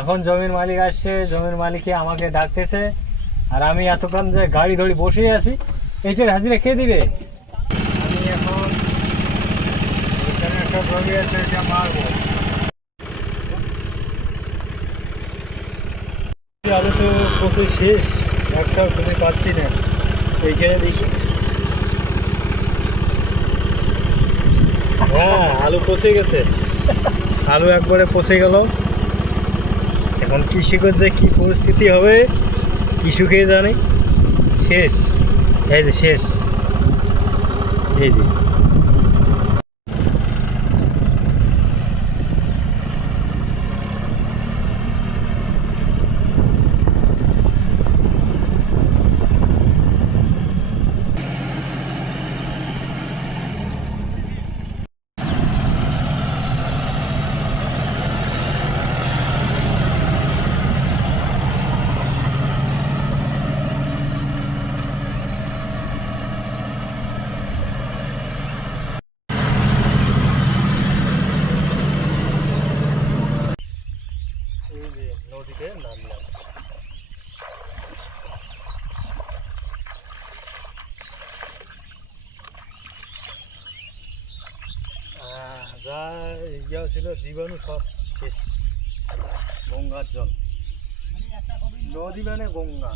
এখন জমির মালিক আসছে, জমির মালিকে আমাকে ডাকতেছে, আর আমি এতক্ষণ যে গাড়ি ধরে বসে আছি, এইটার হাজিরা কে দিবে? আমি এখন এখানে একটা জমি আছে, এটা মারবো। আলু তো পচে শেষ, একটাও খুঁজে পাচ্ছি না। এইখানে দেখি, হ্যাঁ আলু পচে গেছে, আলু একবারে পচে গেল। এখন কৃষকের যে কি পরিস্থিতি হবে কৃষকেই জানে। শেষ, এই যে শেষ, এই যে নদীতে নামলাম। যা ইয়া ছিল জীবাণু সব শেষ। গঙ্গার জল, নদী মানে গঙ্গা।